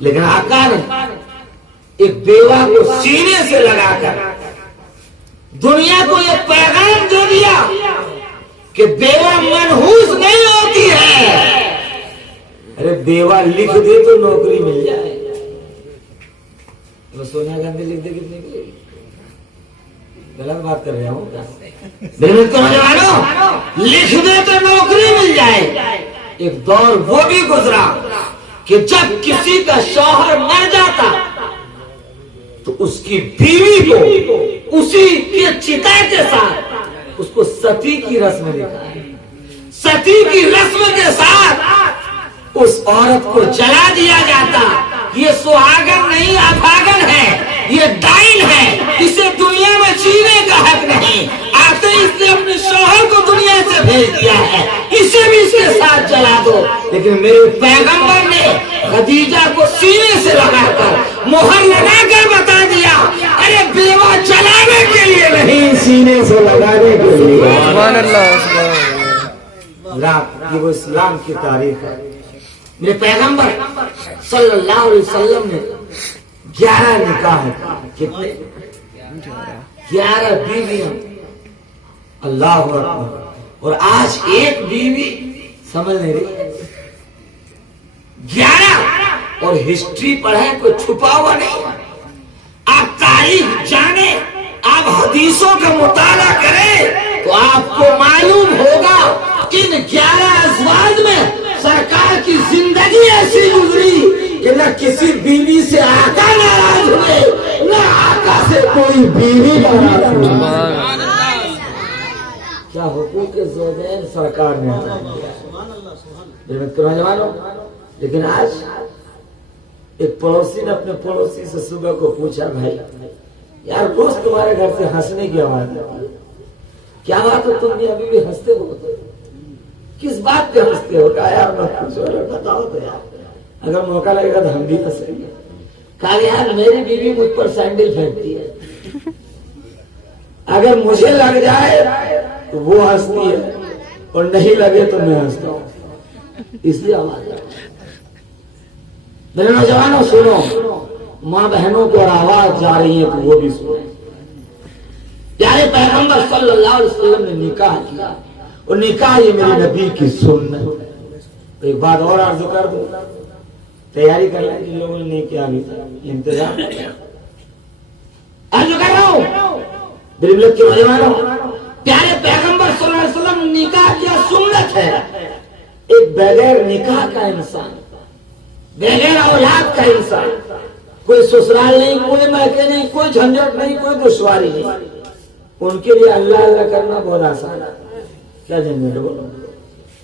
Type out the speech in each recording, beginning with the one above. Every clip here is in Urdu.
لیکن آقا نے ایک بیوہ کو سینے سے لگا کر دنیا کو یہ پیغام دے دیا کہ بیوہ منحوس نہیں ہوتی ہے. ارے بیوہ لکھ دے تو نوکری مل جائے. وہ سونیا گاندھی لکھ دے کتنے کی غلط بات کر رہا ہوں کیا؟ نوجوانوں لکھ دے تو نوکری مل جائے. ایک دور وہ بھی گزرا کہ جب کسی کا شوہر مر جاتا تو اس کی بیوی کو اسی کی چتا کے ساتھ اس کو ستی کی رسم دکھائی. ستی کی رسم کے ساتھ اس عورت کو جلا دیا جاتا. یہ سہاگن نہیں ابھاگن ہے, یہ ڈائن ہے, اسے دنیا میں جینے کا حق نہیں. آتے اس نے اپنے شوہر کو دنیا سے بھیج دیا ہے, اسے بھی اس کے ساتھ جلا دو. لیکن میرے پیغمبر نے خدیجہ کو سینے سے لگا کر مہر لگا کر بتا دیا, ارے بیوہ جلانے کے لیے نہیں, سینے سے لگانے کے لیے. سبحان اللہ. یہ وہ اسلام کی تاریخ ہے. میرے پیغمبر صلی اللہ علیہ وسلم نے 11 نکاح کتنے 11 بیویاں. اللہ اکبر. اور آج ایک بیوی سمجھ نہیں رہی. 11 اور ہسٹری پڑھیں کوئی چھپا ہوا نہیں. آپ تاریخ جانے, آپ حدیثوں کا مطالعہ کریں تو آپ کو معلوم ہوگا ان 11 ازواج میں سرکار کی زندگی ایسی گزری کہ نہ کسی بیوی سے آقا ناراض ہوئے, نہ آقا سے کوئی بیوی ناراض ہوئی. کیا حقوق زوجین سرکار نے ادا کیا. لیکن آج ایک پڑوسی نے اپنے پڑوسی سے صبح کو پوچھا, بھائی یار روز تمہارے گھر سے ہنسنے کی آواز آتی ہے, کیا بات ہے تم بھی ابھی بھی ہنستے ہو, کس بات پہ ہنستے ہو؟ کہا یار بتاؤ تو یار, اگر موقع لگے گا تو ہم بھی ہنسیں گے. کہا یار میری بیوی مجھ پر سینڈل پھینکتی ہے, اگر مجھے لگ جائے تو وہ ہنستی ہے اور نہیں لگے تو میں ہنستا ہوں, اس لیے آواز آتی ہے. میرے نوجوانوں سنو, ماں بہنوں کو آواز جا رہی ہے تو وہ بھی سنو. پیارے پیغمبر صلی اللہ علیہ وسلم نے نکاح کیا, اور نکاح یہ میرے نبی کی سنت. ایک بات اور عرض کر دوں, تیاری کر لیں جن لوگوں نے نہیں کیا ابھی انتظام عرض کر رہا ہوں. میرے ملت کے نوجوانوں, پیارے پیغمبر صلی اللہ علیہ وسلم نکاح کیا سنت ہے. ایک بغیر نکاح کا انسان, بغیر اولاد کا انسان, کوئی سسرال نہیں, کوئی میکے نہیں, کوئی جھنجھٹ نہیں, کوئی دشواری نہیں, ان کے لیے اللہ اللہ کرنا بہت آسان ہے. کیا جھنجھٹ بولو,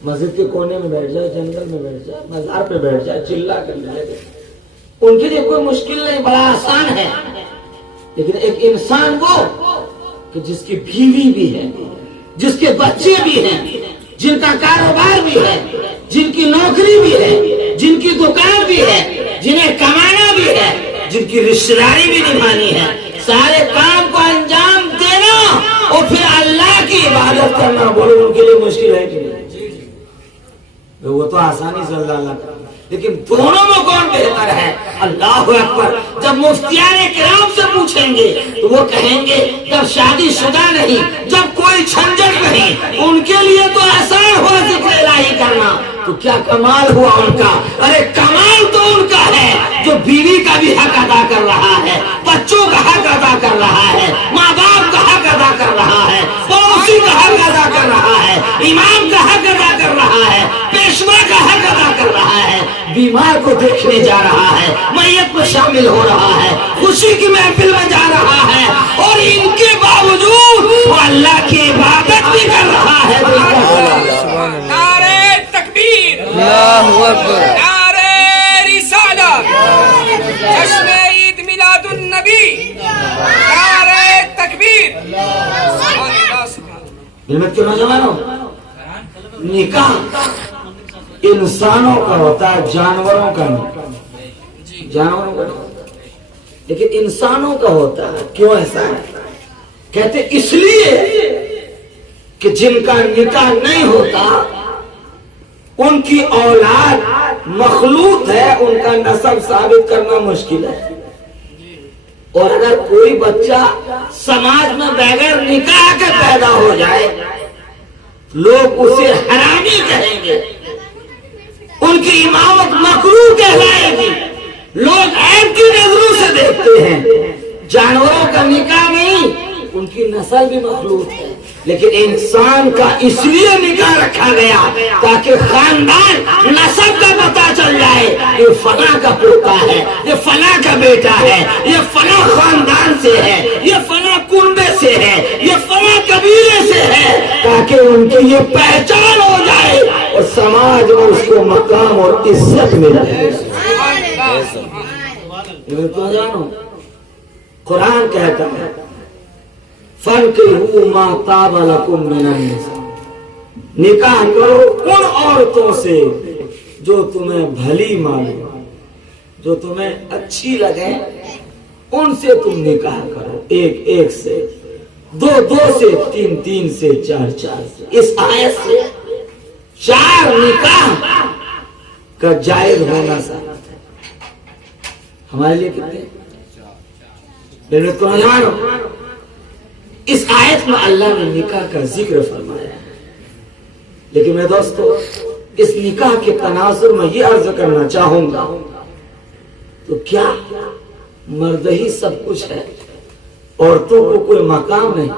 مسجد کے کونے میں بیٹھ جائے, جنگل میں بیٹھ جائے, مزار پہ بیٹھ جائے, چلا کر لے, ان کے لیے کوئی مشکل نہیں, بڑا آسان ہے. لیکن ایک انسان وہ کہ جس کی بیوی بھی ہے, جس کے بچے بھی ہیں, جن کا کاروبار بھی ہے, جن کی نوکری بھی ہے, جن کی دکان بھی ہے, جنہیں کمانا بھی ہے, جن کی رشتہ داری بھی نبھانی ہے, سارے کام کو انجام دینا اور پھر اللہ کی عبادت کرنا, بولو ان کے لیے مشکل ہے کہ نہیں؟ وہ تو آسانی سے اللہ کرنا. لیکن دونوں میں کون بہتر ہے؟ اللہ اکبر. جب مفتیان کرام سے پوچھیں گے تو وہ کہیں گے جب شادی شدہ نہیں, جب کوئی جھنجھٹ نہیں, ان کے لیے تو آسان ہوا ذکر الہی کرنا, تو کیا کمال ہوا ان کا. ارے کمال تو ان کا ہے جو بیوی کا بھی حق ادا کر رہا ہے, بچوں کا حق ادا کر رہا ہے, ماں باپ کا حق ادا کر رہا ہے, پڑوسی کا حق ادا کر رہا ہے, امام کا حق ادا کر رہا ہے, پیشوا کا حق ادا کر رہا ہے, بیمار کو دیکھنے جا رہا ہے, میت میں شامل ہو رہا ہے, خوشی کی محفل میں جا رہا ہے, اور ان کے باوجود وہ اللہ کی عبادت بھی کر رہا ہے. نعرہ تکبیر, اللہ اکبر, نعرہ رسالت, جشن عید میلاد النبی, نعرہ تکبیر. علمت کے نوجوانوں, نکاح انسانوں کا ہوتا ہے, جانوروں کا نہیں. جانوروں کا نہیں, لیکن انسانوں کا ہوتا ہے. کیوں ایسا ہے؟ کہتے اس لیے کہ جن کا نکاح نہیں ہوتا ان کی اولاد مخلوط ہے ان کا نسب ثابت کرنا مشکل ہے. اور اگر کوئی بچہ سماج میں بغیر نکاح کے پیدا ہو جائے لوگ اسے حرامی کہیں گے, ان کی امامت مکروہ کہلائے گی. لوگ عیب کی نظروں سے دیکھتے ہیں. جانوروں کا نکاح نہیں, ان کی نسل بھی مخلوط ہے, لیکن انسان کا اس لیے نکاح رکھا گیا تاکہ خاندان نسب کا پتہ چل جائے, یہ فلاں کا پوتا ہے, یہ فلاں کا بیٹا ہے, یہ فلاں خاندان سے ہے, یہ فلاں کنبے سے ہے, یہ فلاں قبیلے سے ہے, تاکہ ان کی یہ پہچان ہو جائے اور سماج میں اس کو مقام اور عزت ملے. تو جانو قرآن کہتا ہے فَانْكِحُوا مَا طَابَ لَكُم مِّنَ النِّسَاءِ, نکاح کرو ان عورتوں سے جو تمہیں بھلی معلوم, جو تمہیں اچھی لگے, ان سے تم نکاح کرو. ایک ایک سے, دو دو سے, تین تین سے, چار چار سے. اس آیت سے 4 نکاح کا جائز ہونا ثابت ہے. ہمارے لیے کتنے کو جانو, اس آیت میں اللہ نے نکاح کا ذکر فرمایا ہے. لیکن میں دوستو اس نکاح کے تناظر میں یہ عرض کرنا چاہوں گا, تو کیا مرد ہی سب کچھ ہے, عورتوں کو کوئی مقام نہیں؟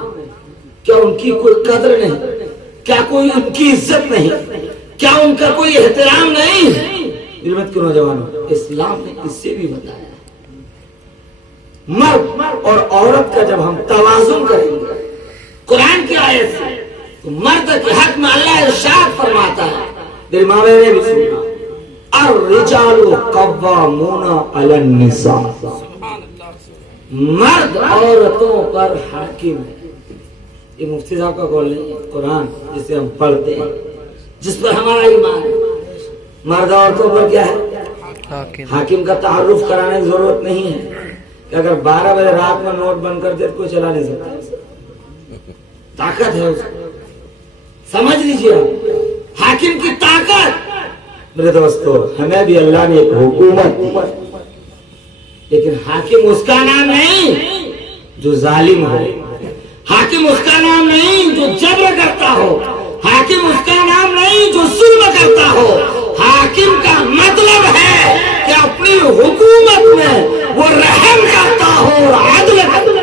کیا ان کی کوئی قدر نہیں؟ کیا کوئی ان کی عزت نہیں؟ کیا ان کا کوئی احترام نہیں؟ علمت کے نوجوانوں, اسلام نے اس سے بھی بتایا مرد اور عورت کا جب ہم توازن کریں گے قرآن کی آیت سے, تو مرد کے حق میں اللہ ارشاد فرماتا ہے, میرے ماں نے بھی سنا, الرجال قوامون علی النساء, مرد عورتوں پر حاکم ہے. یہ مفتی صاحب کا قول نہیں ہے, قرآن جسے ہم پڑھتے ہیں, جس پر ہمارا ایمان ہے. مرد عورتوں پر کیا ہے؟ حاکم کا تعارف کرانے کی ضرورت نہیں ہے کہ اگر 12 بجے رات میں نوٹ بند کر دے تو کوئی چلا نہیں سکتا. طاقت ہے اس کو, سمجھ لیجیے آپ, حاکم کی طاقت. میرے دوستو ہمیں بھی اللہ نے ایک حکومت دی, لیکن حاکم اس کا نام نہیں جو ظالم ہو, حاکم اس کا نام نہیں جو جبر کرتا ہو, حاکم اس کا نام نہیں جو ظلم کرتا ہو. حاکم کا مطلب ہے کہ اپنی حکومت میں وہ رحم کرتا ہو اور عدل کرتا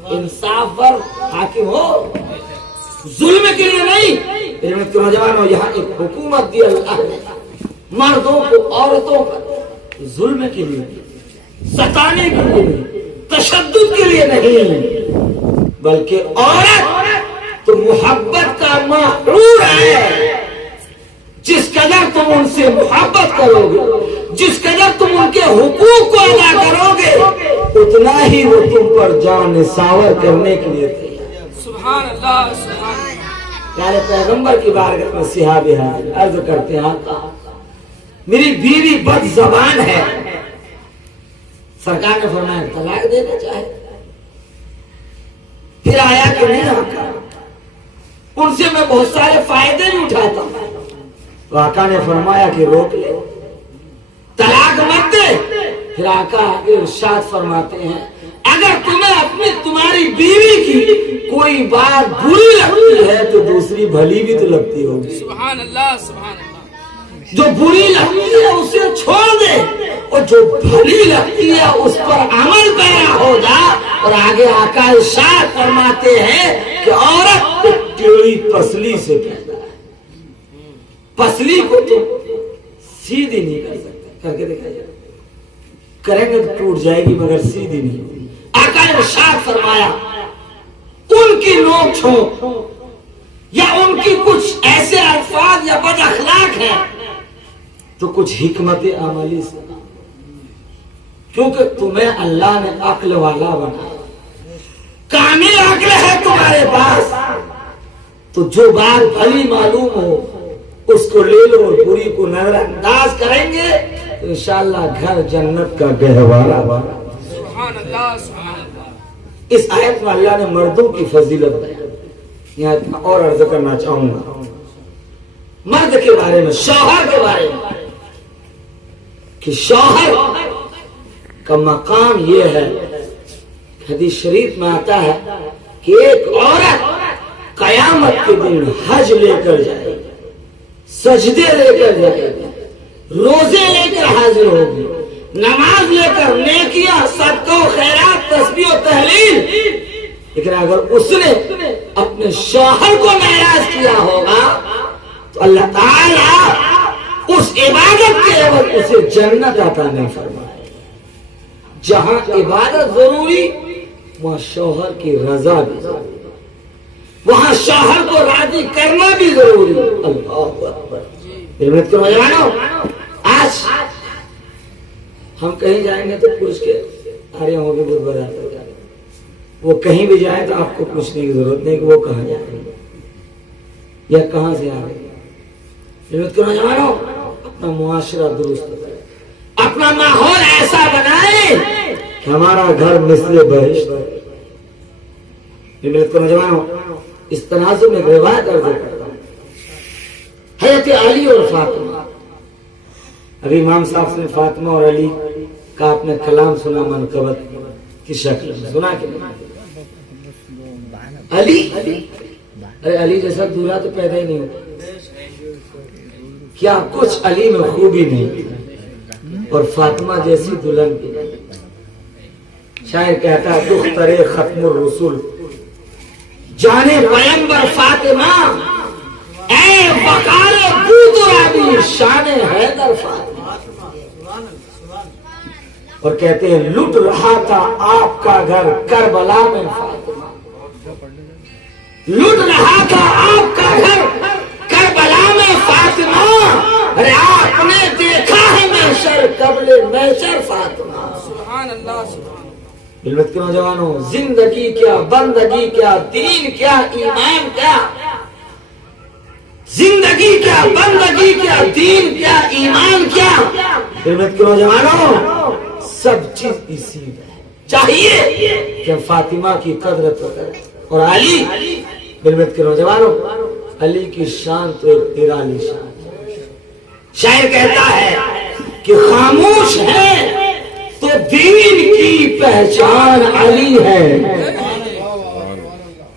ہو, انصاف پر حاکم ہو, ظلم کے لیے نہیں. نوجوانوں یہاں ایک حکومت دی اللہ نے مردوں کو عورتوں پر, ظلم کے لیے, ستانے کے لیے نہیں, تشدد کے لیے نہیں, بلکہ عورت تو محبت کا محور ہے. جس قدر تم ان سے محبت کرو گے, جس قدر تم ان کے حقوق کو ادا کرو گے, اتنا ہی وہ تم پر جان نثار کرنے کے لیے تیار. سبحان اللہ, سبحان اللہ. پیارے پیغمبر کی بارگاہ میں صحابہ عرض کرتے ہیں, آقا میری بیوی بد زبان ہے. سرکار نے فرمایا طلاق دینا چاہے. پھر آیا کہ نہیں آقا ان سے میں بہت سارے فائدے بھی اٹھاتا ہوں. تو آقا نے فرمایا کہ روک لے, طلاق مت دے. پھر آقا ارشاد فرماتے ہیں اگر تمہیں تمہاری بیوی کی کوئی بات بری لگتی ہے تو دوسری بھلی بھی تو لگتی ہوگی. سبحان اللہ, سبحان اللہ. جو بری لگتی ہے اسے چھوڑ دے, اور جو بھلی لگتی ہے اس پر عمل پیرا ہو جا. اور آگے آقا ارشاد فرماتے ہیں کہ عورت ٹیڑھی پسلی سے پیدا ہے. پسلی کو تو سیدھی نہیں کر سکتا, کر کے دکھائیے, کریں گے تو ٹوٹ جائے گی مگر سیدھی نہیں. آقا نے ارشاد فرمایا ان کی نوک چھوک یا ان کی کچھ ایسے الفاظ یا بد اخلاق ہیں تو کچھ حکمت عملی سے, کیونکہ تمہیں اللہ نے عقل والا بنایا, کامل عقل ہے تمہارے پاس, تو جو بات بھلی معلوم ہو اس کو لے لو, اور بری کو نظر انداز کریں گے تو انشاءاللہ گھر جنت کا گہوارہ بنا. سبحان اللہ, سبحان اللہ. اس آیت میں اللہ نے مردوں کی فضیلت بیان. یہاں اور عرض کرنا چاہوں گا مرد کے بارے میں, شوہر کے بارے میں. کہ شوہر کا مقام یہ ہے، حدیث شریف میں آتا ہے کہ ایک عورت قیامت کے دن حج لے کر جائے گی، سجدے لے کر جائے گی، روزے لے کر حاضر ہوگی، نماز لے کر، نیکیاں، صدقہ و خیرات، تسبیح و تحلیل، لیکن اگر اس نے اپنے شوہر کو ناراض کیا ہوگا تو اللہ تعالیٰ اس عبادت کے عوض اسے جنت عطا نہیں فرمائے۔ جہاں عبادت ضروری وہاں شوہر کی رضا بھی ضروری، وہاں شوہر کو راضی کرنا بھی ضروری۔ اللہ اکبر۔ محنت کرو جوانو، آج ہم کہیں جائیں گے تو پوچھ کے ارے ہوں گے، بہت بڑا وہ کہیں بھی جائیں تو آپ کو پوچھنے کی ضرورت نہیں کہ وہ کہاں جا رہے ہیں یا کہاں سے آ رہے ہیں۔ محنت کرو جوانو، اپنا معاشرہ درست کرے، اپنا ماحول ایسا بنائے کہ ہمارا گھر مثل بہشت۔ محنت کرو جوانو، اس تناظر میں روایت عرض کرتا ہوں، حضرت علی اور فاطمہ۔ ابھی امام صاحب نے فاطمہ اور علی کا اپنے کلام سنا منقبت کی شکل میں، سنا کہ علی، ارے علی جیسا دولہا تو پیدا ہی نہیں ہوا، کیا کچھ علی میں خوبی نہیں، اور فاطمہ جیسی دلہن بھی نہیں۔ شاعر کہتا ہے دختر ختم الرسول جانے پیغمبر فاطمہ، اے وقار بودرابی شان حیدر فاطمہ۔ اور کہتے ہیں لٹ رہا تھا آپ کا گھر کربلا میں فاطمہ، لٹ رہا تھا آپ کا گھر کربلا میں فاطمہ، ارے آپ نے دیکھا ہے محشر قبل محشر فاطمہ۔ سبحان اللہ، علمت کے نوجوانوں، زندگی کیا، بندگی کیا، دین کیا، ایمان کیا، زندگی کیا، بندگی کیا، دین کیا، ایمان کیا، علمت کے نوجوانوں، سب چیز اسی میں چاہیے کہ فاطمہ کی قدر تو کرے۔ اور علی، علمت کے نوجوانوں، علی کی شان تو ایک نرالی شان ہے۔ شاعر کہتا ہے کہ خاموش ہے تو دین کی پہچان علی ہے۔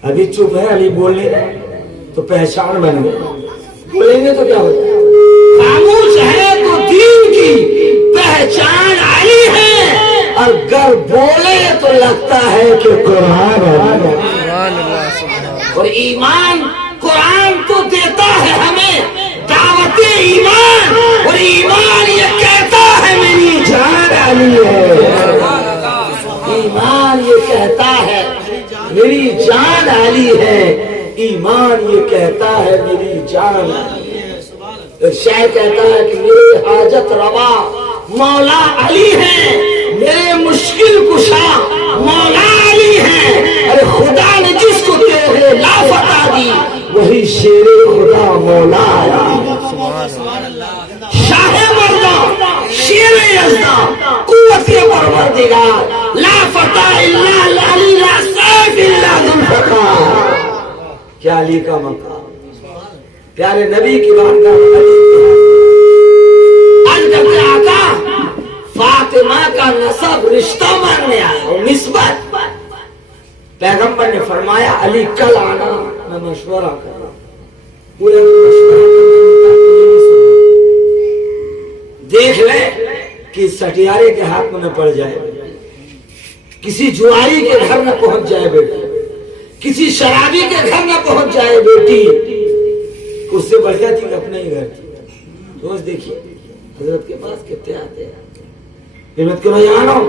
ابھی چپ ہے، علی بولنے تو پہچان بن گئی، بولیں گے تو کیا ہوتا ہے؟ خاموش ہے تو دین کی پہچان علی ہے، اور اگر بولے تو لگتا ہے کہ قرآن ہے۔ اور ایمان، قرآن تو دیتا ہے ہمیں دعوت ایمان، اور ایمان یہ کہتا ہے میری جان علی ہے۔ ایمان یہ کہتا ہے میری جان علی ہے، ایمان یہ کہتا ہے میری جان علی ہے۔ شاعر کہتا ہے کہ میری حاجت روا مولا علی ہے، میرے مشکل کشا مولا علی ہے۔ ارے خدا نے جس کو تیرے لافتہ دی وہی شیر خدا مولا علی۔ شاہ مردہ شیر یزدہ قوت پروردگار، لا فتح الا علی، لا سیف الا ذوالفقار۔ کیا علی کا مقام، پیارے نبی کی بارگاہ میں آقا فاطمہ کا نسب رشتہ ماننے آیا، اور نسبت پیغمبر نے فرمایا علی کل آنا، میں مشورہ کر رہا ہوں۔ دیکھ لے کہ سٹیارے کے ہاتھ میں نہ پڑ جائے، کسی جواری کے گھر نہ پہنچ جائے بیٹی، کسی شرابی کے گھر نہ پہنچ جائے بیٹی، اس سے بڑھیا تھی کہ اپنے ہی گھر تھی۔ روز دیکھیے حضرت کے پاس کتنے آتے ہیں، ہمت کرو جانو،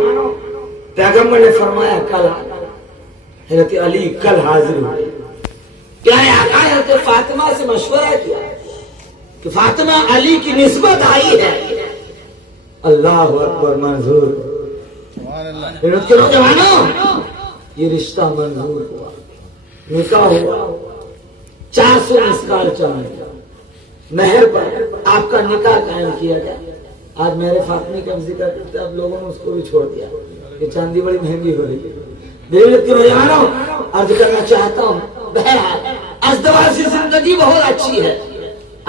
پیغمبر نے فرمایا کل آنا، حضرت علی کل حاضر ہوئے۔ پیارے آقا حضرت فاطمہ سے مشورہ کیا کہ فاطمہ علی کی نسبت آئی ہے۔ اللہ اکبر، منظور۔ ہمت کرو جانو، یہ رشتہ منظور ہوا، نکاح ہوا، 400 مسکال چاہیے مہر پر آپ کا نکاح قائم کیا گیا۔ آج میرے فاطمے کا ذکر کرتے اب لوگوں نے اس کو بھی چھوڑ دیا کہ چاندی بڑی مہنگی ہو رہی ہے۔ میرے نوجوانوں، عرض کرنا چاہتا ہوں، بہرحال ازدواجی زندگی بہت اچھی ہے۔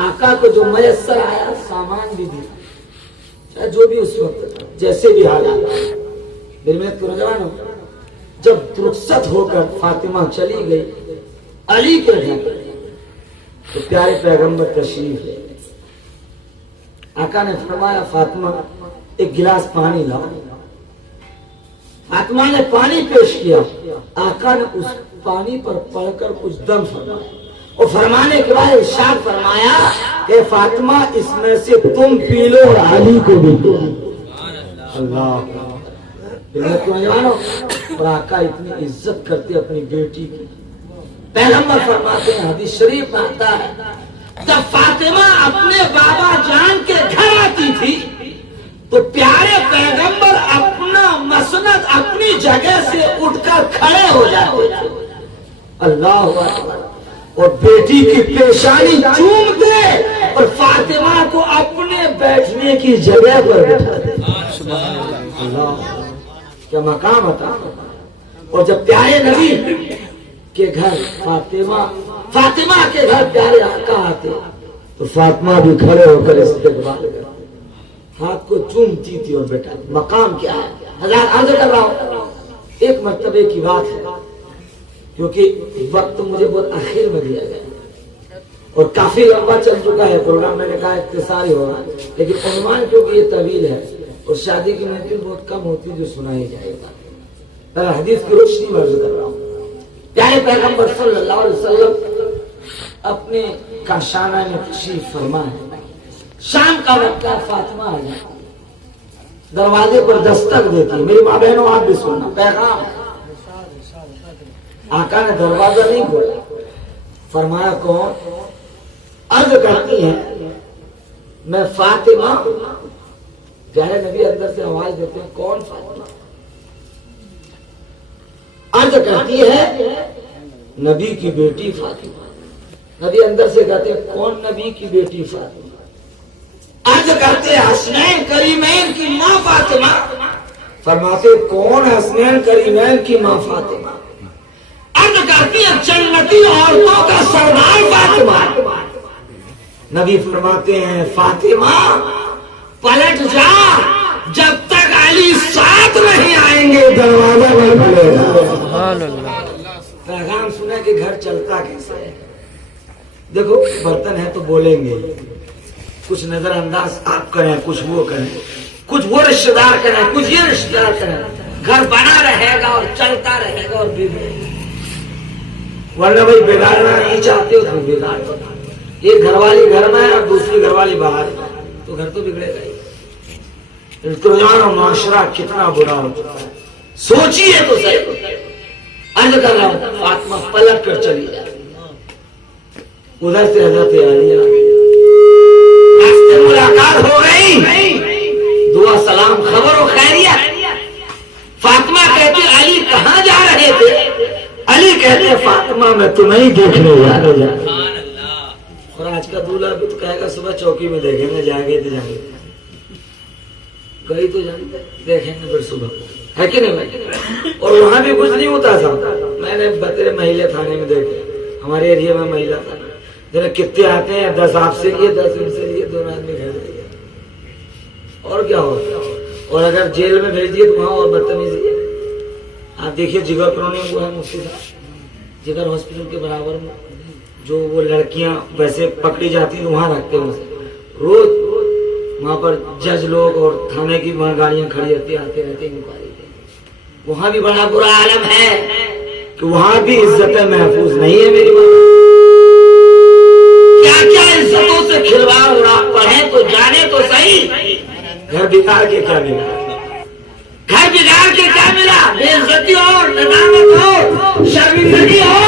آقا کو جو میسر آیا سامان بھی دیا، جو بھی اس وقت جیسے بھی حالات میری محنت کو نوجوانوں جب رخصت ہو کر فاطمہ چلی گئی علی کے گھر تو پیارے پیغمبر تشریف لے آقا نے فرمایا فاطمہ ایک گلاس پانی لاؤ. فاطمہ نے پانی پیش کیا. آقا نے اس پانی پر پڑھ کر کچھ دم فرمایا اور فرمانے کے بعد ارشاد فرمایا کہ فاطمہ اس میں سے تم پی لو اور علی کو بھی دو. اللہ اور آقا اتنی عزت کرتے اپنی بیٹی کی. پیغمبر فرماتے ہیں حدیث شریف میں آتا ہے جب فاطمہ اپنے بابا جان کے گھر آتی تھی تو پیارے پیغمبر اپنا مسند اپنی جگہ سے اٹھ کر کھڑے ہو جاتے تھے. اللہ اکبر. اور بیٹی کی پیشانی چومتے اور فاطمہ کو اپنے بیٹھنے کی جگہ پر بٹھاتے. اللہ کیا مقام عطا. اور جب پیارے نبی کے گھر فاطمہ کے گھر پیارے آقا آتے تو فاطمہ بھی کھڑے ہو کر استقبال کرتے ہاتھ کو چومتی تھی. اور بیٹا مقام کیا ہے حضرات عرض کر رہا ہوں. ایک مرتبے کی بات ہے کیونکہ وقت مجھے بہت آخر میں دیا گیا اور کافی لمبا چل چکا ہے پروگرام. میں نے کہا اختصار ہی ہو رہا ہے لیکن عنوان کیونکہ یہ طویل ہے اور شادی کی محفل بہت کم ہوتی جو سنائی جائے گا. حدیث کی روشنی میں عرض کر رہا ہوں. پیارے پیغمبر صلی اللہ علیہ وسلم اپنے کاشانہ میں تشریف فرما ہے. شام کا وقت ہے. فاطمہ آئی دروازے پر دستک دیتی. میری ماں بہنوں آپ بھی سننا پیغام. آقا نے دروازہ نہیں کھولا. فرمایا کون؟ عرض کرتی ہے میں فاطمہ. پیارے نبی اندر سے آواز دیتے ہیں کون فاطمہ؟ عرض کرتی ہے نبی کی بیٹی فاطمہ. نبی اندر سے کہتے ہیں کون نبی کی بیٹی فاطمہ؟ عرض کرتے ہیں حسنین کریمین کی ماں فاطمہ. فرماتے کون حسنین کریمین کی ماں فاطمہ؟ عرض کرتی ہے جنتی عورتوں کا سردار فاطمہ. نبی فرماتے ہیں فاطمہ پلٹ جا جب تک علی ساتھ نہیں آئیں گے دروازہ نہیں کھلے گا. پیغام سنا کہ گھر چلتا کیسے ہے. دیکھو برتن ہے تو بولیں گے کچھ نظر انداز آپ کریں کچھ وہ کریں کچھ وہ رشتہ دار کریں کچھ یہ رشتہ دار کریں. گھر بنا رہے گا اور چلتا رہے گا اور بگڑے گا. ورنہ بھائی بگاڑنا نہیں چاہتے ہو تو بگاڑ. ایک گھر والی گھر میں اور دوسری گھر والی باہر تو گھر تو بگڑے گا ہی. معاشرہ کتنا برا ہو چکا ہے سوچیے تو صحیح. عرض کر رہا ہوں فاطمہ پلٹ کر چلی جائے. ادھر سے حضرت عالیہ ملاقات ہو گئی. دعا سلام خبر و خیریت. فاطمہ کہتے علی کہاں جا رہے تھے؟ علی کہتے فاطمہ میں تمہیں دیکھنے جا رہا ہوں. اور آج کا دولہا بھی تو کہے گا صبح چوکی میں دیکھیں گے جائیں گے تو جائیں گے گئی تو جائیں دیکھیں گے پھر صبح ہے کہ نہیں بھائی. اور وہاں بھی کچھ نہیں ہوتا تھا. میں نے بطر مہیلے تھانے میں دیکھے ہمارے ایریا میں مہیلا تھانا جنہیں کتنے آتے ہیں 10 آپ سے لیے 10 ان سے لیے 2 آدمی گھر دے اور کیا ہوتا. اور اگر جیل میں بھیج دیے تو وہاں اور بدتمیزی. آپ دیکھیے جگر پرونی وہ ہے مفتی صاحب جگر ہاسپٹل کے برابر میں جو وہ لڑکیاں ویسے پکڑی جاتی ہیں وہاں رکھتے ہیں. روز وہاں پر جج لوگ اور تھانے کی وہاں گاڑیاں کھڑی رہتی آتے رہتے انکوائری. وہاں بھی بڑا برا عالم ہے کہ وہاں بھی عزتیں محفوظ نہیں ہے. میری ماں کیا کیا عزتوں سے کھلواڑ اور آپ پڑھیں تو جانے تو صحیح. گھر بگاڑ کے کیا ملا؟ گھر بگاڑ کے کیا ملا؟ بے عزتی اور ندامت ہو شرمندگی ہو.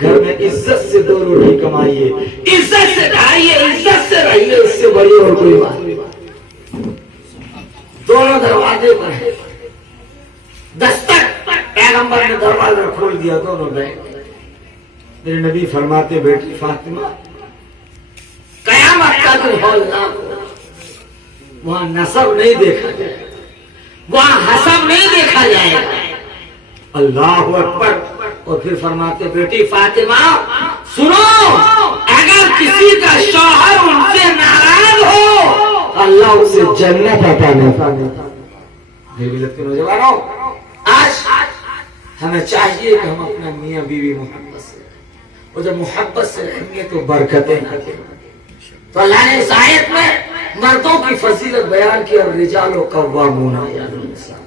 گھر میں عزت سے 2 روٹی کمائیے عزت سے کھائیے عزت سے رہیے. اس سے بڑی اور کوئی بات. دونوں دروازے پر ہے. دستک پیغمبر نے دروازہ کھول دیا. دونوں بیٹھ گئے. میرے نبی فرماتے بیٹی فاطمہ قیامت کا دن ہو وہاں نسب نہیں دیکھا جائے وہاں حسب نہیں دیکھا جائے گا. اللہ اکبر. اور پھر فرماتے بیٹی فاطمہ سنو اگر کسی کا شوہر ان سے ناراض ہو اللہ اسے جنت عطا نہیں فرماتا۔ میرے ملت کے نوجوانوں، آج ہمیں چاہیے کہ ہم اپنا میاں بیوی محبت سے رہیں، اور جب محبت سے رہیں گے تو برکتیں ہیں۔ تو اللہ نے اس آیت میں مردوں کی فضیلت بیان کی، اور رجال قوامون علی النساء۔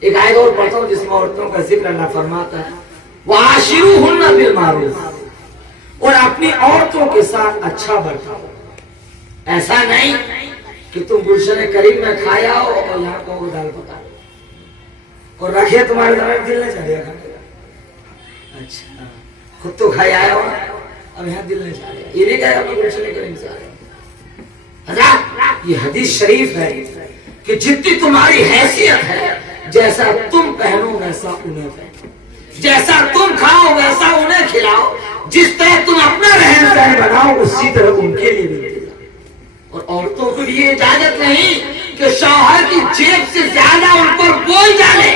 ایک آیت اور پڑھتا ہوں جس میں عورتوں کا ذکر اللہ فرماتا ہے وَعَاشِرُوهُنَّ بِالْمَعْرُوفِ، اور اپنی عورتوں کے ساتھ اچھا برتاؤ۔ ایسا نہیں کہ تم گلشن کریم میں کھایا ہو اور یہاں کو دال پکا اور رکھے تمہارے دل نہ چاہ رہا اچھا خود تو کھائی آیا ہو اب یہاں دل نہیں چاہ رہا، یہ نہیں کہہ رہا میں گلشن کریم سے آ رہا ہوں۔ حضرات یہ حدیث شریف ہے کہ جتنی تمہاری حیثیت ہے، جیسا تم پہنو ویسا انہیں پہنو، جیسا تم کھاؤ ویسا انہیں کھلاؤ، جس طرح تم اپنا رہن سہن بناؤ اسی طرح ان کے لیے بھی۔ اور عورتوں کو یہ اجازت نہیں کہ شوہر کی جیب سے زیادہ ان پر بوجھ ڈالے،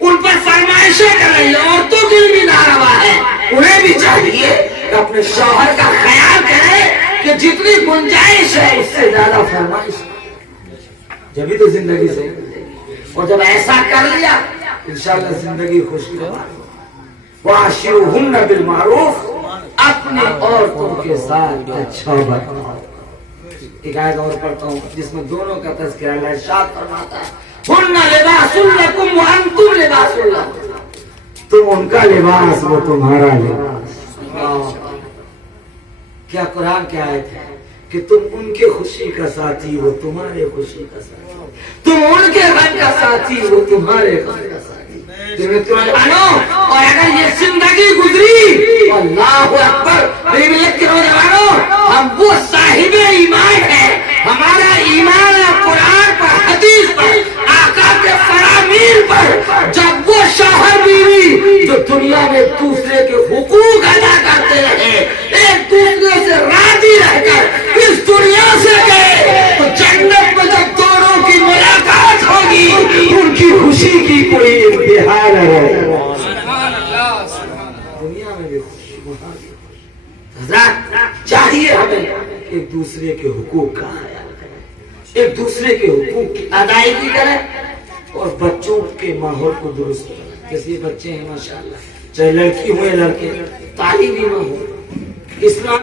ان پر فرمائشیں کر رہی ہے، عورتوں کے لیے بھی ناروا ہے۔ انہیں بھی چاہیے کہ اپنے شوہر کا خیال کرے کہ جتنی گنجائش ہے اس سے زیادہ فرمائش، جبھی تو زندگی سے، اور جب ایسا کر لیا انشاءاللہ زندگی خوشگوار۔ وَعَاشِرُوهُنَّ بِالْمَعْرُوفِ، اپنی عورتوں کے ساتھ اچھا برتاؤ۔ ایک آیت اور پڑھتا ہوں جس میں دونوں کا تذکرہ اللہ ارشاد فرماتا ہے ہن لباس لکم وانتم لباس لہن، تم ان کا لباس وہ تمہارا لباس۔ کیا قرآن کی آیت ہے کہ تم ان کے خوشی کا ساتھی وہ تمہارے خوشی کا ساتھی، تم ان کے غم کا ساتھی وہ تمہارے غم کا ساتھی۔ اور اگر یہ زندگی گزری، اللہ اکبر، میری ملت کے نوجوانوں، ہم وہ صاحب ایمان ہیں، ہمارا ایمان ہے قرآن پر، حدیث پر، آقا کے فرامین پر۔ جب وہ شوہر بیوی جو دنیا میں دوسرے کے حقوق ادا کرتے رہے، ایک دوسرے سے راضی رہ کر اس دنیا سے گئے، تو جنت میں جب دونوں کی ملاقات ہوگی ان کی خوشی کی کوئی انتہا نہ رہے۔ دنیا میں بھی خوشی، وہاں بھی خوشی۔ حضرات چاہیے ہمیں ایک دوسرے کے حقوق کا خیال کریں، ایک دوسرے کے حقوق کی ادائیگی کریں، اور بچوں کے ماحول کو درست کریں۔ کیسے بچے ہیں ماشاءاللہ، چاہے لڑکی ہو یا لڑکے، تعلیمی ماحول اسلام